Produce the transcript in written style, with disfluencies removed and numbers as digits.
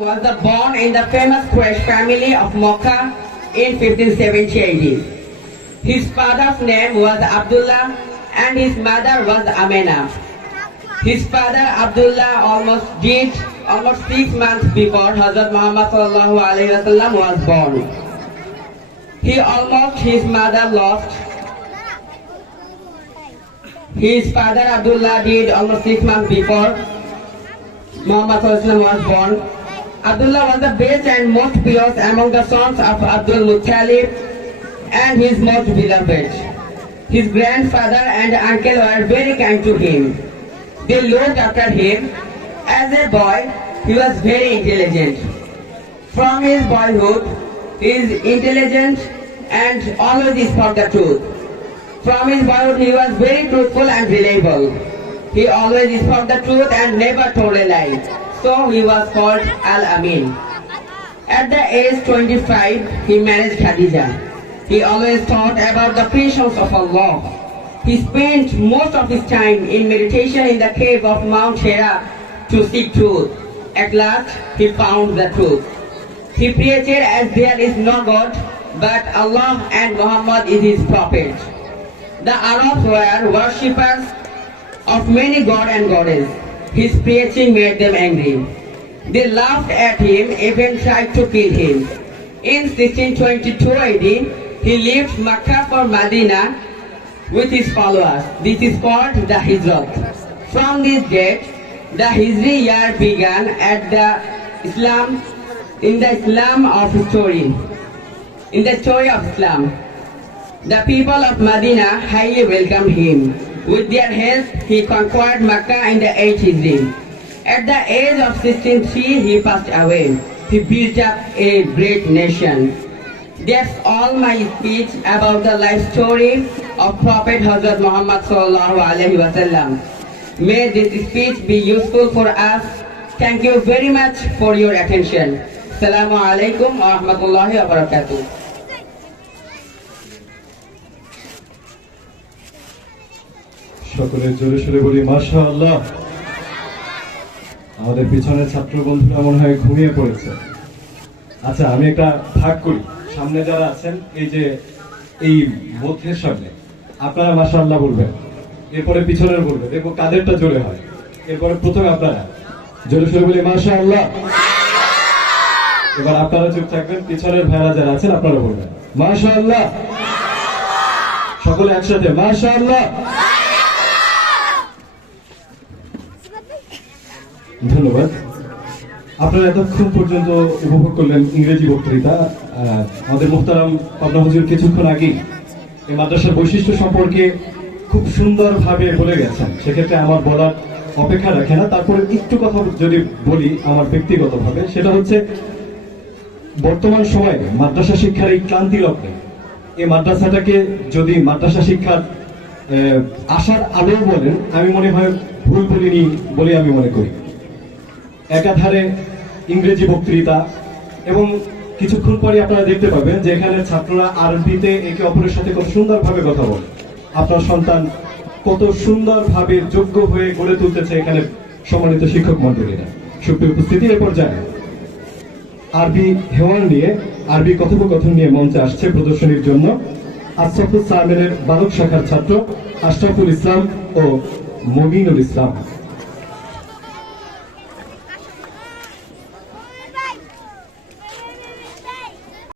Was born in the famous Quraysh family of Makkah in 1570 AD. His father's name was Abdullah and his mother was Amina. His father Abdullah almost 6 months before Hazrat Muhammad was born. His mother lost. His father Abdullah died almost 6 months before Muhammad was born. Abdullah was the best and most pious among the sons of Abdul Muttalib and his most beloved. His grandfather and uncle were very kind to him. They looked after him. As a boy, he was very intelligent. From his boyhood, he is intelligent and always spoke the truth. From his boyhood, he was very truthful and reliable. He always spoke the truth and never told a lie. So he was called Al-Amin. At the age 25, he married Khadija. He always thought about the patience of Allah. He spent most of his time in meditation in the cave of Mount Hira to seek truth. At last, he found the truth. He preached as there is no God but Allah and Muhammad is his prophet. The Arabs were worshippers of many gods and goddesses. His preaching made them angry. They laughed at him, even tried to kill him. In 1622 AD, he left Makkah for Medina with his followers. This is called the Hijrat. From this date, the Hijri year began in the story of Islam. The people of Medina highly welcomed him. With their help, he conquered Makkah in the 8th Hijri. At the age of 1603, he passed away. He built up a great nation. That's all my speech about the life story of Prophet Hazrat Muhammad sallallahu alaihi wasallam. May this speech be useful for us. Thank you very much for your attention. Assalamu alaikum wa rahmatullahi wa barakatuh. সকলে জোরে সোরে বলি মাশাআল্লাহ। আমাদের পিছনের ছাত্র বন্ধুরা মনে হয় ঘুমিয়ে পড়েছে। আচ্ছা, আমি একটা ভাগ করি। সামনে যারা আছেন, এই মধ্যের সামনে আপনারা মাশাআল্লাহ বলবেন, এরপরে পিছনের বলবেন, দেখবো কাদেরটা জোরে হয়। এরপরে প্রথমে আপনারা জোরে সোরে বলি মাশাআল্লাহ। এবার আপনারা চুপ থাকবেন, পিছনের ভাইরা যারা আছেন আপনারা বলবেন মাশাআল্লাহ। সকলে একসাথে মাশাআল্লাহ। ধন্যবাদ। আপনারা এতক্ষণ পর্যন্ত উপভোগ করলেন ইংরেজি বক্তৃতা। আমাদের মুহতারাম পাবনা হুজুর কিছুক্ষণ আগে এই মাদ্রাসার বৈশিষ্ট্য সম্পর্কে খুব সুন্দরভাবে বলে গেছেন। সেক্ষেত্রে আমার বলার অপেক্ষা রাখে না। তারপরে একটু কথা যদি বলি আমার ব্যক্তিগতভাবে, সেটা হচ্ছে বর্তমান সময়ে মাদ্রাসা শিক্ষার এই ক্লান্তি লগ্নে এই মাদ্রাসাটাকে যদি মাদ্রাসা শিক্ষার আশার আলো বলেন, আমি মনে হয় ভুল বলিনি বলে আমি মনে করি। একাধারে ইংরেজি বক্তৃতা এবং কিছুক্ষণ পরে আপনারা দেখতে পাবেন যে এখানে ছাত্ররা আরবিতে একে অপরের সাথে কত সুন্দরভাবে কথা বলে। আপনার সন্তান কত সুন্দরভাবে যোগ্য হয়ে গড়ে তুলতেছে এখানে সম্মানিত শিক্ষক মন্ডলীরা। সুপ্রিয় উপস্থিতি, এরপর যায় আরবি হেওয়ার নিয়ে, আরবি কথোপকথন নিয়ে মঞ্চে আসছে প্রদর্শনীর জন্য আশরাফুল সামেনের বালক শাখার ছাত্র আশরাফুল ইসলাম ও মবিনুল ইসলাম।